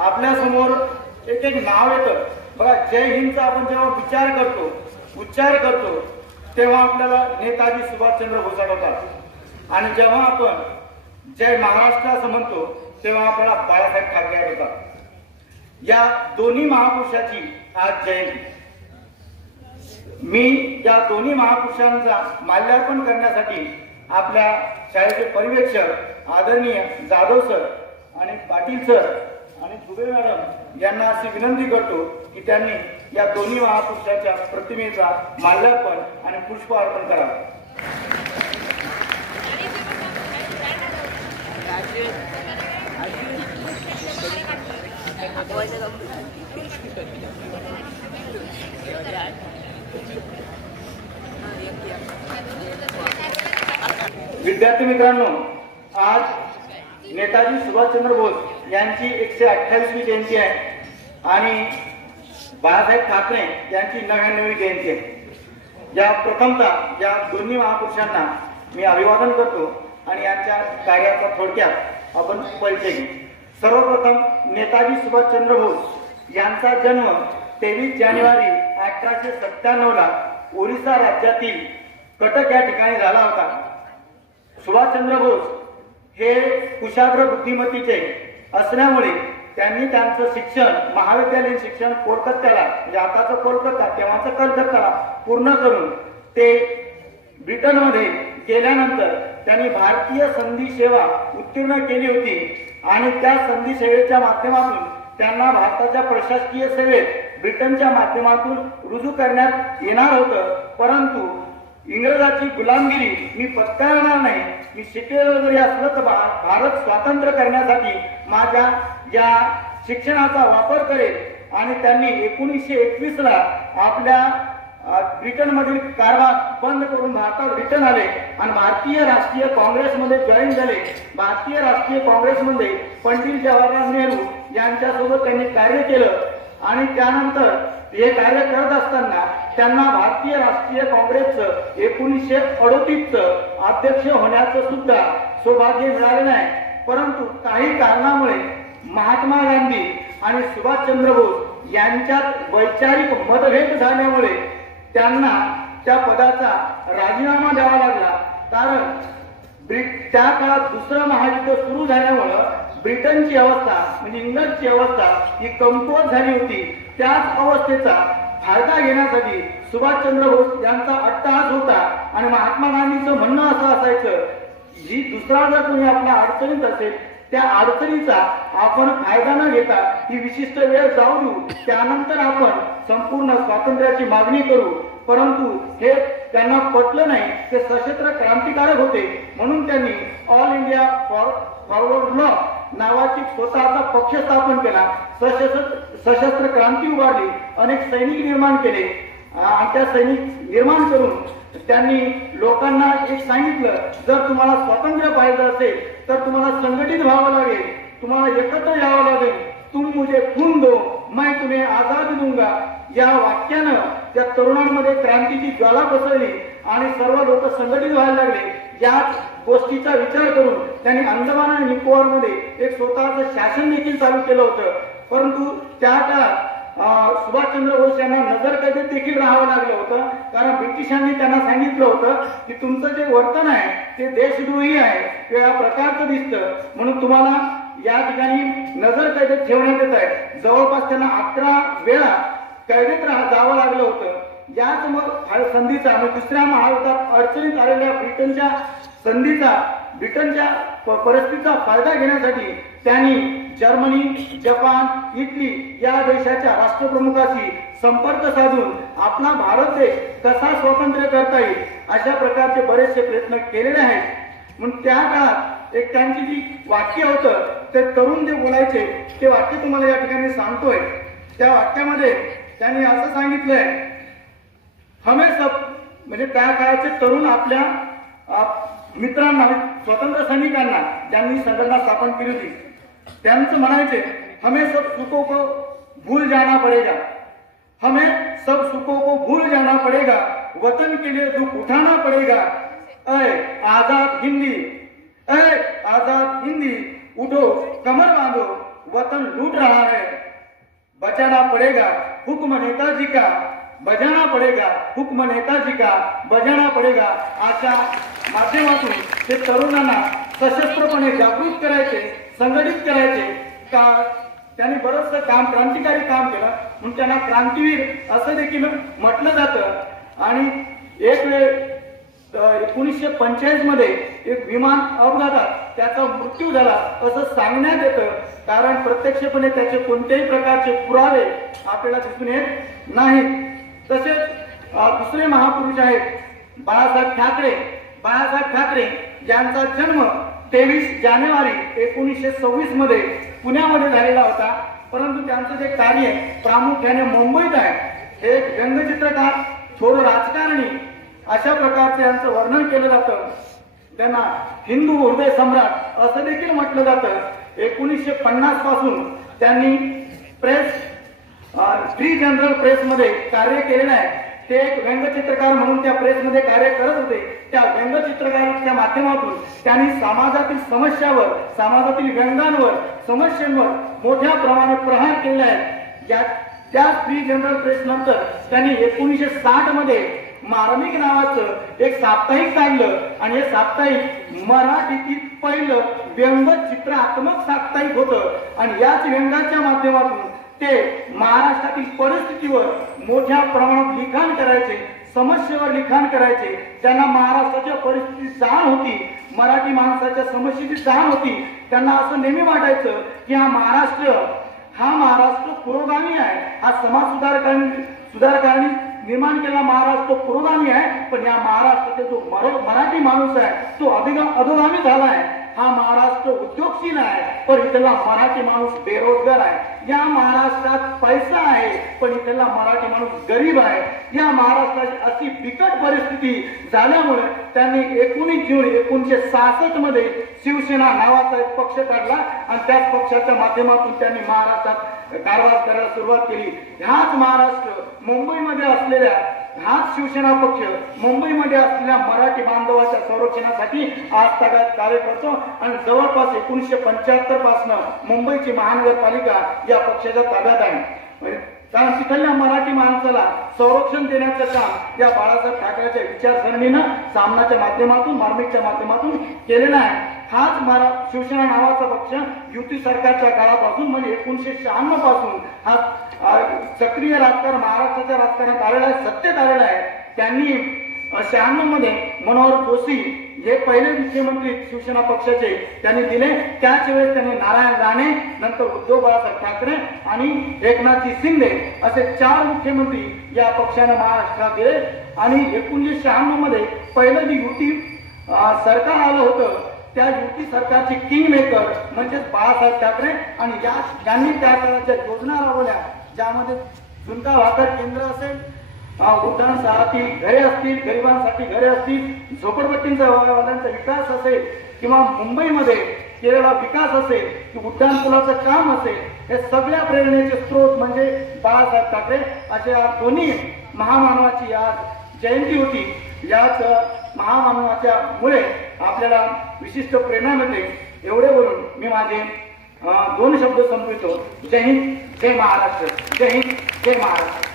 आपल्या समोर एक एक नाव येतं बघा. जय हिंदचा आपण जेव्हा विचार करतो, उच्चार करतो, तेव्हा आपल्याला नेताजी सुभाषचंद्र बोस आठवतात. आणि जेव्हा आपण जय महाराष्ट्र असं म्हणतो तेव्हा आपल्याला बाळासाहेब ठाकरे आठवतात. या दोन्ही महापुरुषाची आज जयंती. मी या दोन्ही महापुरुषांचा माल्यार्पण करण्यासाठी आपल्या शाळेचे पर्यवेक्षक आदरणीय जाधव सर आणि पाटील सर आणि दुबे मॅडम यांना अशी विनंती करतो की त्यांनी या दोन्ही महापुरुषांच्या प्रतिमेचा माल्यार्पण आणि पुष्प अर्पण करावे. विद्यार्थी मित्रांनो, आज नेताजी सुभाषचंद्र बोस यांची 128वी जयंती आहे आणि बाळासाहेब ठाकरे यांची 99वी जयंती आहे. या प्रथमतः या दोन्ही महापुरुषांना मी अभिवादन करतो आणि यांच्या कार्याचा थोडक्यात आपण परिचय घेऊ. सर्वप्रथम नेताजी सुभाषचंद्र बोस यांचा जन्म 23 जानेवारी 1897 ला ओरिसा राज्यातील कटक या ठिकाणी झाला होता. सुभाषचंद्र बोस हे कुशाग्र बुद्धिमत्तेचे असल्यामुळे त्यांनी त्यांचं शिक्षण, महाविद्यालयीन शिक्षण कोलकात्याला, म्हणजे आताचं कोलकाता तेव्हाचं कलकत्ताला पूर्ण करून ते ब्रिटनमध्ये गेल्यानंतर त्यांनी भारतीय संधी सेवा उत्तीर्ण केली होती आणि त्या संधी सेवेच्या माध्यमातून त्यांना भारताच्या प्रशासकीय सेवेत ब्रिटनच्या माध्यमातून रुजू करण्यात येणार होतं. परंतु इंग्रजाची गुलामगिरी मी पत्करणार नाही, मी शिकलेलो जरी असलं तर भारत स्वातंत्र्य करण्यासाठी माझ्या या शिक्षणाचा वापर करेल. आणि त्यांनी 1921 ला आपल्या ब्रिटनमधील कारभार बंद करून भारतात रिटर्न आले आणि भारतीय राष्ट्रीय काँग्रेसमध्ये जॉईन झाले. भारतीय राष्ट्रीय काँग्रेसमध्ये पंडित जवाहरलाल नेहरू यांच्यासोबत त्यांनी कार्य केलं आणि त्यानंतर हे कार्य करत असताना त्यांना भारतीय राष्ट्रीय काँग्रेसचं 1938चं अध्यक्ष होण्याचं सुद्धा सौभाग्य मिळाले नाही. परंतु काही कारणामुळे महात्मा गांधी आणि सुभाषचंद्र बोस यांच्यात वैचारिक मतभेद झाल्यामुळे त्यांना त्या पदाचा राजीनामा द्यावा लागला. कारण त्या काळात दुसरं महायुद्ध सुरू झाल्यामुळं ब्रिटनची अवस्था म्हणजे इंग्लंडची अवस्था ही कमकुवत झाली होती. त्याच अवस्थेचा फायदा घेण्यासाठी सुभाषचंद्र बोस यांचा अट्टहास होता आणि महात्मा गांधीचं म्हणणं असं असायचं जी दुसरा जर कोणी आपल्या अडचणीत असेल त्या अडचणीचा आपण फायदा न घेता ही विशिष्ट वेळ जाऊ देऊ, त्यानंतर आपण संपूर्ण स्वातंत्र्याची मागणी करू. परंतु हे त्यांना पटलं नाही. ते सशस्त्र क्रांतिकारक होते म्हणून त्यांनी ऑल इंडिया फॉरवर्ड ब्लॉक नावाची स्वतःचा पक्ष स्थापन केला. सशस्त्र क्रांती उभारली, अनेक सैनिक निर्माण केले आणि त्या सैनिक निर्माण करून त्यांनी लोकांना एक सांगितलं, जर तुम्हाला स्वातंत्र्य पाहिजे असेल तर तुम्हाला संघटित व्हावं लागेल, तुम्हाला एकत्र यावं लागेल. तुम मुझे खून दो मैं तुम्हें आजादी दूंगा. या वाक्यानं त्या तरुणांमध्ये क्रांतीची ज्वाला पसरली आणि सर्व लोक संघटित व्हायला लागले. याच गोष्टीचा विचार करून त्यांनी अंदमान आणि निकोबार मध्ये एक स्वतःचं शासन देखील चालू केलं होतं. परंतु त्या काळात सुभाषचंद्र बोस यांना नजरकैदेत देखील राहावं लागलं होतं. कारण ब्रिटिशांनी त्यांना सांगितलं होतं की तुमचं जे वर्तन आहे ते देशद्रोही आहे, ते या प्रकारचं दिसतं, म्हणून तुम्हाला या ठिकाणी नजरकैदेत ठेवण्यात येत आहे. जवळपास त्यांना 11 वेळा कैदेत जावं लागलं होतं. याच मग संधीचा दुसऱ्या महायुद्धात अडचणीत आलेल्या ब्रिटनच्या संधीचा, ब्रिटनच्या परिस्थितीचा फायदा घेण्यासाठी त्यांनी जर्मनी, जपान, इटली या देशाच्या राष्ट्रप्रमुखाशी संपर्क साधून आपला भारत देश कसा स्वातंत्र्य करता येईल अशा प्रकारचे बरेचसे प्रयत्न केलेले आहेत. म्हणून त्या काळात एक त्यांची जी वाक्य होतं ते तरुण जे बोलायचे ते वाक्य तुम्हाला या ठिकाणी सांगतोय. त्या वाक्यामध्ये त्यांनी असं सांगितलंय, हमें सब म्हणजे त्या काळाचे तरुण आपल्या मित्रांना, स्वतंत्र सैनिकांना ज्यांनी संघटना स्थापन केली होती त्यांचं म्हणायचे, हमें सब सुखों को भूल जाना पड़ेगा, हमें सब सुखों को भूल जाना पड़ेगा, वतन के लिए दुख उठाना पड़ेगा. ऐ आजाद हिंदी, ऐ आजाद हिंदी, उठो कमर बांधो, वतन लूट रहा है, बचाना पड़ेगा, हुक्म नेताजी का बजाना पड़ेगा, हुक्म नेताजी का बजाना पड़ेगा अशा माध्यमातून ते तरुणांना सशस्त्रपणे जागृत करायचे, संघटित करायचे. का त्यांनी बरंचसं काम, क्रांतिकारी काम केलं म्हणून त्यांना क्रांतीवीर असं देखील म्हटलं जातं. आणि एक वेळ 1945 मध्ये एक विमान अपघातात त्याचा मृत्यू झाला असं सांगण्यात येतं. कारण प्रत्यक्षपणे त्याचे कोणत्याही प्रकारचे पुरावे आपल्याला दिसून येत नाहीत. तसेच दुसरे महापुरुष आहेत बाळासाहेब ठाकरे. बाळासाहेब ठाकरे यांचा जन्म 23 जानेवारी 1926 मध्ये पुण्यामध्ये झालेला होता. परंतु त्यांचं जे कार्य प्रामुख्याने मुंबईत आहे. हे व्यंगचित्रकार, थोर राजकारणी अशा प्रकारचे यांचं वर्णन केलं जातं. त्यांना हिंदू हृदय सम्राट असं देखील म्हटलं जातं. 1950 पासून त्यांनी प्रेस, फ्री जनरल प्रेस मध्ये कार्य केलेलं आहे. ते एक व्यंगचित्रकार म्हणून त्या प्रेसमध्ये कार्य करत होते. त्या व्यंगचित्रकाराच्या माध्यमातून त्यांनी समाजातील समस्यावर, समाजातील व्यंगांवर, समस्यांवर मोठ्या प्रमाणात प्रहार केले आहेत. त्या फ्री जनरल प्रेस नंतर त्यांनी 1960 मध्ये मार्मिक नावाचं एक साप्ताहिक काढलं आणि हे साप्ताहिक मराठीतील पहिलं व्यंगचित्रात्मक साप्ताहिक होतं. आणि याच व्यंगाच्या माध्यमातून ते महाराष्ट्रातील परिस्थितीवर मोठ्या प्रमाणात लिखाण करायचे, समस्येवर लिखाण करायचे. त्यांना महाराष्ट्राच्या परिस्थितीची जाण होती, मराठी माणसाच्या समस्येची जाण होती. त्यांना असं नेहमी वाटायचं की हा महाराष्ट्र पुरोगामी आहे, हा समाज सुधारकांनी निर्माण केला महाराष्ट्र पुरोगामी आहे. पण या महाराष्ट्राचा जो मराठी माणूस आहे तो अधोगामी झाला आहे. हा महाराष्ट्र उद्योगशील आहे पण इथला मराठी माणूस बेरोजगार आहे. या महाराष्ट्रात पैसा आहे पण इथला मराठी माणूस गरीब आहे. या महाराष्ट्राची अशी बिकट परिस्थिती झाल्यामुळे त्यांनी 19 जून 1966 मध्ये शिवसेना नावाचा एक पक्ष काढला आणि त्याच पक्षाच्या माध्यमातून त्यांनी महाराष्ट्रात कारभार करायला सुरुवात केली. हाच महाराष्ट्र मुंबईमध्ये असलेल्या, हाच शिवसेना पक्ष मुंबईमध्ये असलेल्या मराठी बांधवाच्या संरक्षणासाठी आज तगायत कार्य करतो. आणि जवळपास 1975 पासून मुंबईची महानगरपालिका या पक्षाच्या ताब्यात आहे. कारण तिथल्या मराठी माणसाला संरक्षण देण्याचं काम या बाळासाहेब ठाकरेच्या विचारसरणीनं सामनाच्या माध्यमातून, मार्मिकच्या माध्यमातून केलेलं आहे. हाच शिवसेना नावाचा पक्ष युती सरकारच्या काळापासून म्हणजे 1996 पासून हा सक्रिय राजकारण महाराष्ट्राच्या राजकारणात आलेला आहे, सत्तेत आलेला आहे. त्यांनी 96 मध्ये मनोहर जोशी हे पहिले मुख्यमंत्री शिवसेना पक्षाचे त्यांनी दिले. त्याच वेळेस त्यांनी नारायण राणे, नंतर उद्धव बाळासाहेब ठाकरे आणि एकनाथजी शिंदे असे 4 मुख्यमंत्री या पक्षाने महाराष्ट्रात दिले. आणि 1996 मध्ये पहिलं जी युती सरकार आलं होतं त्या युती सरकारचे किंग मेकर म्हणजे बाळासाहेब ठाकरे. आणि यांनी त्या काळाच्या योजना राबवल्या, ज्यामध्ये झुणका भाकर केंद्र असेल, वृद्धांसाठी घरे असतील, गरिबांसाठी घरे असतील, झोपडपट्टींचा विकास असेल किंवा मुंबईमध्ये केलेला विकास असेल की उड्डाणपुलाचं काम असेल, हे सगळ्या प्रेरणेचे स्रोत म्हणजे बाळासाहेब ठाकरे. अशा दोन्ही महामानवाची आज जयंती होती. याच महामानवाच्या मुळे आपल्याला विशिष्ट प्रेरणा मिळते. एवढे बोलून मी माझे 2 शब्द संपवितो. जय हिंद, जय महाराष्ट्र. जय हिंद, जय महाराष्ट्र.